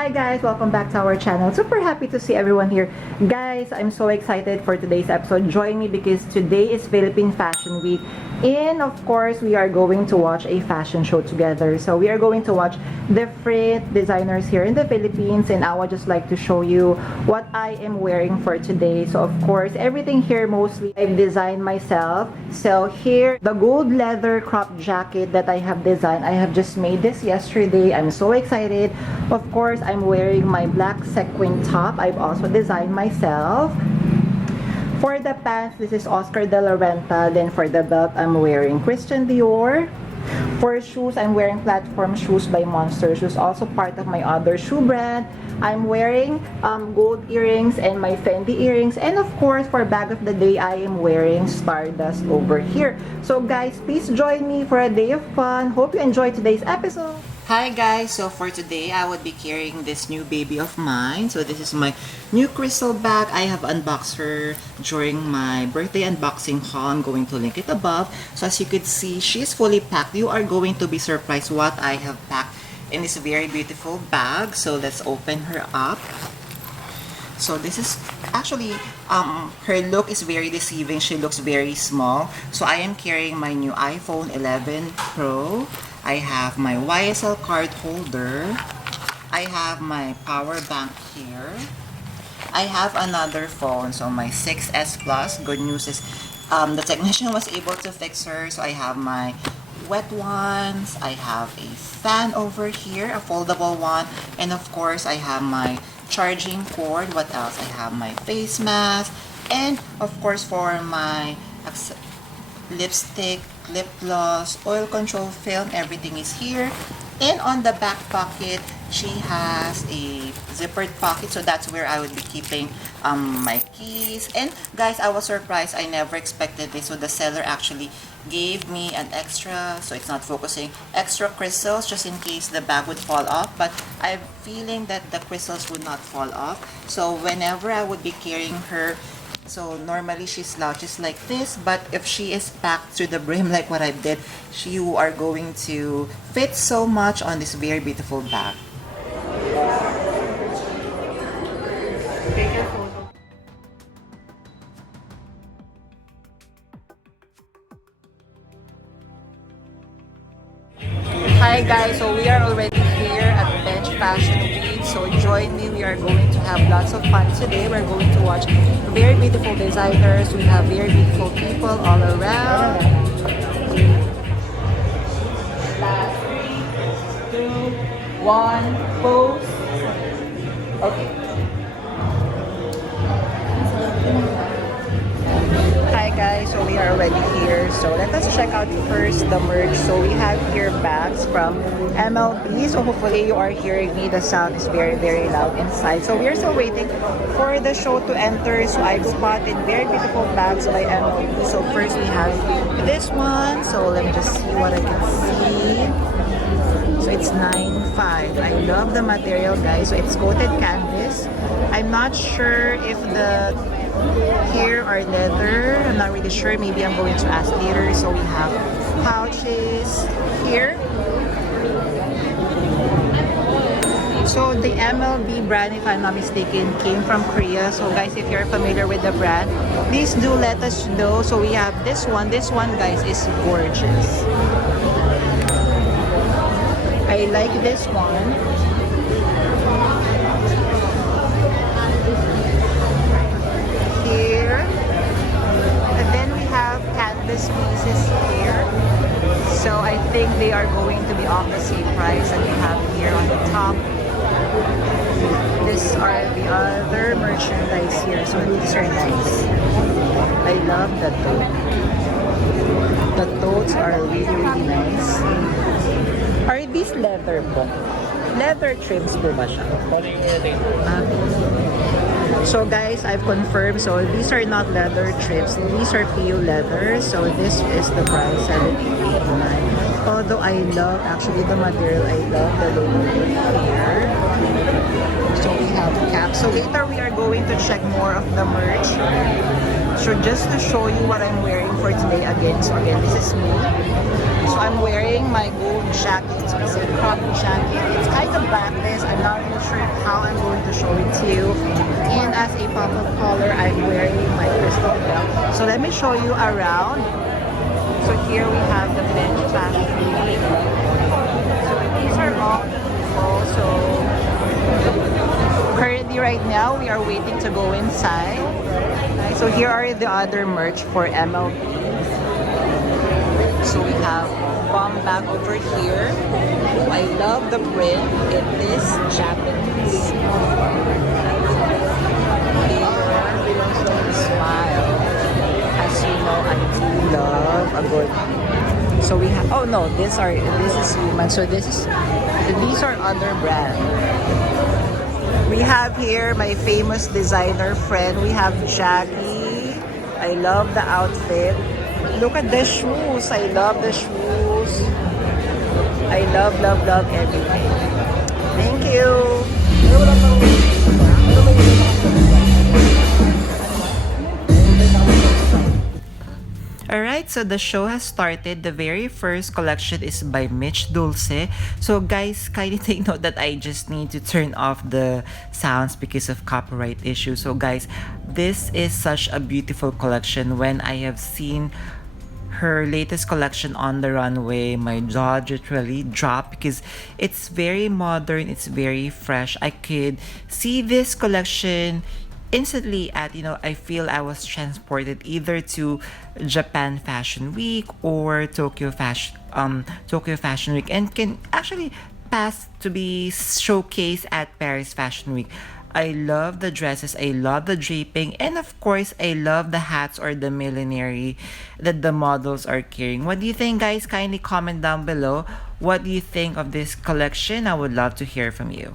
Hi guys, welcome back to our channel. Super happy to see everyone here. Guys, I'm so excited for today's episode. Join me because today is Philippine Fashion Week. And of course, we are going to watch a fashion show together. So we are going to watch different designers here in the Philippines. And I would just like to show you what I am wearing for today. So of course, everything here mostly I've designed myself. So here, the gold leather crop jacket that I have designed. I have just made this yesterday. I'm so excited. Of course, I'm wearing my black sequin top. I've also designed myself. For the pants, this is Oscar de la Renta. Then for the belt, I'm wearing Christian Dior. For shoes, I'm wearing platform shoes by Monster Shoes, also part of my other shoe brand. I'm wearing gold earrings and my Fendi earrings. And of course, for bag of the day, I am wearing Stardust over here. So guys, please join me for a day of fun. Hope you enjoy today's episode. Hi guys, so for today I would be carrying this new baby of mine. So this is my new crystal bag. I have unboxed her during my birthday unboxing haul. I'm going to link it above. So as you could see, she's fully packed. You are going to be surprised what I have packed in this very beautiful bag. So let's open her up. So this is actually, her look is very deceiving. She looks very small. So I am carrying my new iPhone 11 Pro. I have my YSL card holder. I have my power bank here. I have another phone, so my 6S Plus. Good news is the technician was able to fix her. So I have my wet ones. I have a fan over here, a foldable one. And of course, I have my charging cord. What else? I have my face mask. And of course, for my lipstick, lip gloss, oil control film, everything is here. And on the back pocket, she has a zippered pocket, so that's where I would be keeping my keys. And guys, I was surprised. I never expected this. So the seller actually gave me an extra, so it's not focusing, extra crystals just in case the bag would fall off. But I'm feeling that the crystals would not fall off. So whenever I would be carrying her, so normally she slouches like this, but if she is packed to the brim like what I did, you are going to fit so much on this very beautiful bag. Take your photo. Hi guys, so we are already here at MICH Fashion Week. So join me, we are going to have lots of fun today. We're going to watch very beautiful designers. We have very beautiful people all around. 3, 2, 1, pose. Okay. Hi guys, so we are already here. So let us check out first the merch. So we have here bags from MLB. So hopefully you are hearing me. The sound is very, very loud inside. So we are still waiting for the show to enter. So I've spotted very beautiful bags by MLB. So first we have this one. So let me just see what I can see. So it's 9.5. I love the material, guys. So it's coated canvas. I'm not sure if the here are leather. I'm not really sure. Maybe I'm going to ask later. So we have pouches here. So the MLB brand, if I'm not mistaken, came from Korea. So guys, if you're familiar with the brand, please do let us know. So we have this one. This one, guys, is gorgeous. I like this one. Here. And then we have canvas pieces here. So I think they are going to be off the same price that we have here on the top. These are the other merchandise here. So these are nice. I love the tote. The totes are really, really nice. Are these leather po? Leather trims po ba siya? So guys, I've confirmed. So these are not leather trims. These are PU leather. So this is the price, $17.89. Although I love actually the material. I love the logo here. So we have caps. So later we are going to check more of the merch. So just to show you what I'm wearing for today again. So again, this is me. So I'm wearing my gold jacket. So it's a crop jacket. It's kind of backless. I'm not really sure to show it to you. And as a pop-up color, I'm wearing my crystal belt. So let me show you around. So here we have the MICH fashion week. So these are all people. So currently right now, we are waiting to go inside. So here are the other merch for MLB. So we have bomb bag over here. I love the print. It is Japanese. Smile. As you know, I do love a good. So we have. Oh no, this is human. So these are other brands. We have here my famous designer friend. We have Jackie. I love the outfit. Look at the shoes. I love the shoes. I love everything. Thank you. Alright, so the show has started. The very first collection is by MICH DULCE. So guys, kindly take note that I just need to turn off the sounds because of copyright issues. So guys, this is such a beautiful collection. When I have seen her latest collection on the runway, my jaw literally dropped because it's very modern, it's very fresh. I could see this collection instantly at, I feel I was transported either to Japan Fashion Week or Tokyo Fashion Week, and can actually pass to be showcased at Paris Fashion Week. I love the dresses, I love the draping, and of course, I love the hats or the millinery that the models are carrying. What do you think, guys? Kindly comment down below. What do you think of this collection? I would love to hear from you.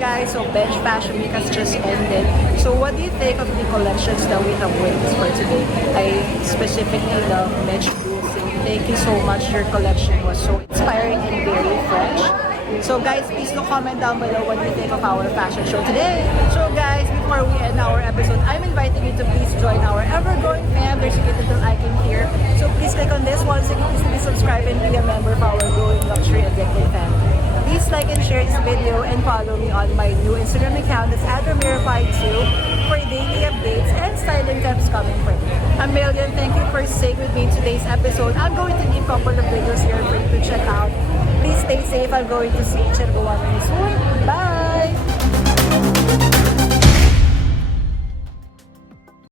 guys, so Bench Fashion Week has just ended. So what do you think of the collections that we have witnessed for today? I specifically love MICH DULCE. Thank you so much. Your collection was so inspiring and very fresh. So guys, please do comment down below what you think of our fashion show today. So guys, before we end our episode, I'm inviting you to please join our ever-growing fam. There's a cute little icon here. So please click on this once again, please be subscribed and be a member of our growing luxury addicted family. Please like and share this video and follow me on my new Instagram account that's @Ramira52 for daily updates and styling tips coming from me. A million thank you for staying with me in today's episode. I'm going to leave a couple of videos here for you to check out. Please stay safe. I'm going to see each and every one of you soon. Bye!